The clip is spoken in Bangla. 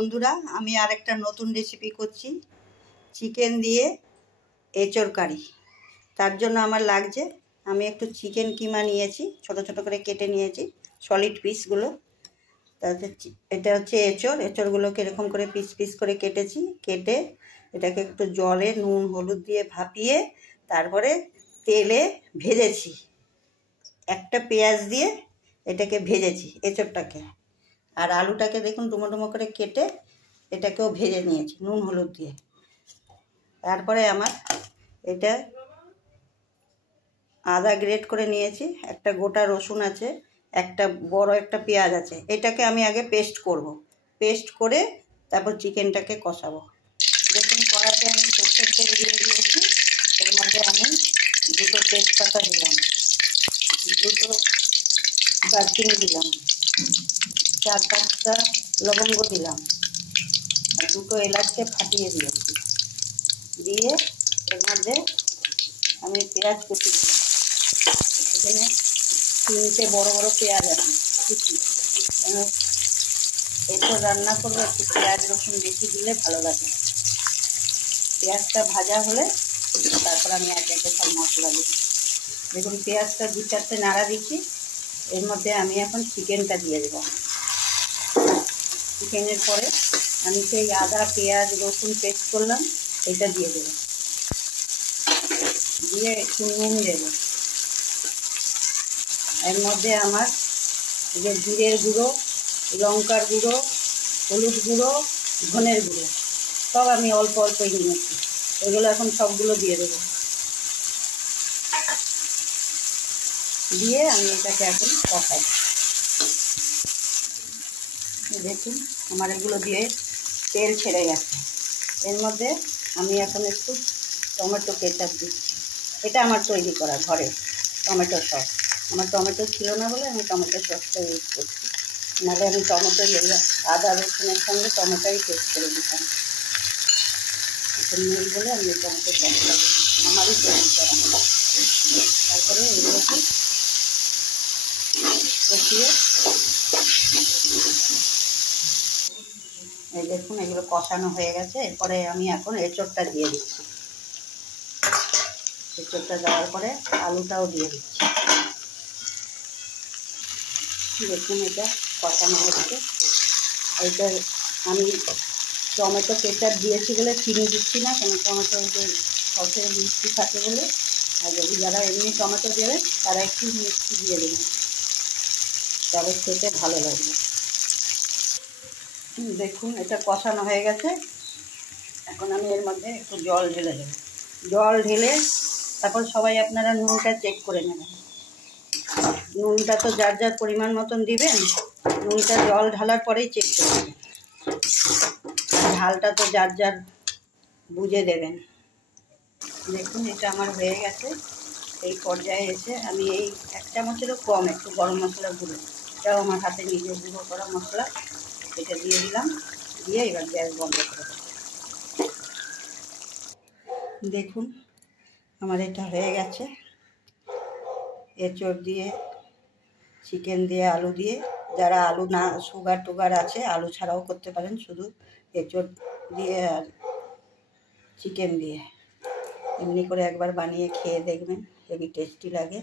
বন্ধুরা, আমি আরেকটা নতুন রেসিপি করছি, চিকেন দিয়ে এঁচোড় কারি। তার জন্য আমার লাগছে, আমি একটু চিকেন কিমা নিয়েছি, ছোট ছোট করে কেটে নিয়েছি সলিড পিসগুলো। তাতে এটা হচ্ছে এঁচোড়গুলোকে এরকম করে পিস পিস করে কেটেছি। কেটে এটাকে একটু জলে নুন হলুদ দিয়ে ভাপিয়ে তারপরে তেলে ভেজেছি। একটা পেঁয়াজ দিয়ে এটাকে ভেজেছি এঁচোড়টাকে। আর আলুটাকে দেখুন ডুমো ডুমো করে কেটে এটাকেও ভেজে নিয়েছি নুন হলুদ দিয়ে। তারপরে আমার এটা আদা গ্রেট করে নিয়েছি, একটা গোটা রসুন আছে, একটা বড় একটা পেঁয়াজ আছে। এটাকে আমি আগে পেস্ট করব। পেস্ট করে তারপর চিকেনটাকে কষাবো। দেখুন কড়াতে আমি সরষের তেল দিয়ে দিয়েছি। এর মধ্যে আমি দুটো তেজপাতা দিলাম, দুটো দারচিনি দিলাম, 4-5টা লবঙ্গ দিলাম, আর দুটো এলাচকে ফাটিয়ে দিয়েছি। দিয়ে এর মধ্যে আমি পেঁয়াজ কুচি দিলাম। এখানে 3টে বড় বড় পেঁয়াজ আছে কুচি। এরপর রান্না করবো, একটু পেঁয়াজ রসুন বেশি দিলে ভালো লাগে। পেঁয়াজটা ভাজা হলে তারপর আমি একে একে সব মশলা দিই। দেখুন পেঁয়াজটা 2-4টে নাড়া দিচ্ছি। এর মধ্যে আমি এখন চিকেনটা দিয়ে দেবো। চিকেনের পরে আমি সেই আদা পেঁয়াজ রসুন পেস্ট করলাম এটা দিয়ে দেবো। দিয়ে একটু নুন দেবো। এর মধ্যে আমার যে জিরের গুঁড়ো, লঙ্কার গুঁড়ো, হলুদ গুঁড়ো, ধনের গুঁড়ো সব আমি অল্প অল্পই নিয়েছি। এগুলো এখন সবগুলো দিয়ে দেবো। দিয়ে আমি এটাকে এখন কষাই। দেখুন আমার এগুলো দিয়ে তেল ছেড়ে গেছে। এর মধ্যে আমি এখন একটু টমেটো কেচাপ দিচ্ছি। এটা আমার তৈরি করা ঘরে টমেটো সস। আমার টমেটো ছিল না বলে আমি টমেটো সসটা ইউজ করছি, নাহলে আমি টমেটো আদা রসুনের সঙ্গে টমেটোই পেস্ট করে দিতাম। এখন নেই বলে আমি টমেটো সসটা দিচ্ছি, আমারই তৈরি করা। তারপরে এগুলোকে কষিয়ে এই দেখুন এগুলো কষানো হয়ে গেছে। এরপরে আমি এখন এঁচোড়টা দিয়ে দিচ্ছি। এঁচোড়টা দেওয়ার পরে আলুটাও দিয়ে দিচ্ছি। দেখুন এটা কষানো হচ্ছে। এইটা আমি টমেটো কেচাপ দিয়েছি বলে চিনি দিচ্ছি না, কেন টমেটো যে সসের মিষ্টি থাকে বলে। আর যদি যারা এমনি টমেটো দেবে তারা একটু মিষ্টি দিয়ে দেবেন, তবে খেতে ভালো লাগবে। দেখুন এটা কষানো হয়ে গেছে। এখন আমি এর মধ্যে একটু জল ঢেলে দেবো। জল ঢেলে তারপর সবাই আপনারা নুনটা চেক করে নেবেন। নুনটা তো যার যার পরিমাণ মতন দিবেন। নুনটা জল ঢালার পরেই চেক করবেন। আর ঝালটা তো যার যার বুঝে দেবেন। দেখুন এটা আমার হয়ে গেছে। এই পর্যায়ে এসে আমি এই 1 চামচেরও কম একটু গরম মশলা গুঁড়ো, এটাও আমার হাতে নিজে গুঁড়ো করা মশলা, এটা দিয়ে দিলাম। দিয়ে এবার গ্যাস বন্ধ করে দেবো। দেখুন আমার এটা হয়ে গেছে। এঁচোড় দিয়ে চিকেন দিয়ে আলু দিয়ে, যারা আলু না সুগার টুগার আছে আলু ছাড়াও করতে পারেন, শুধু এঁচোড় দিয়ে আর চিকেন দিয়ে এমনি করে একবার বানিয়ে খেয়ে দেখবেন, হেভি টেস্টি লাগে।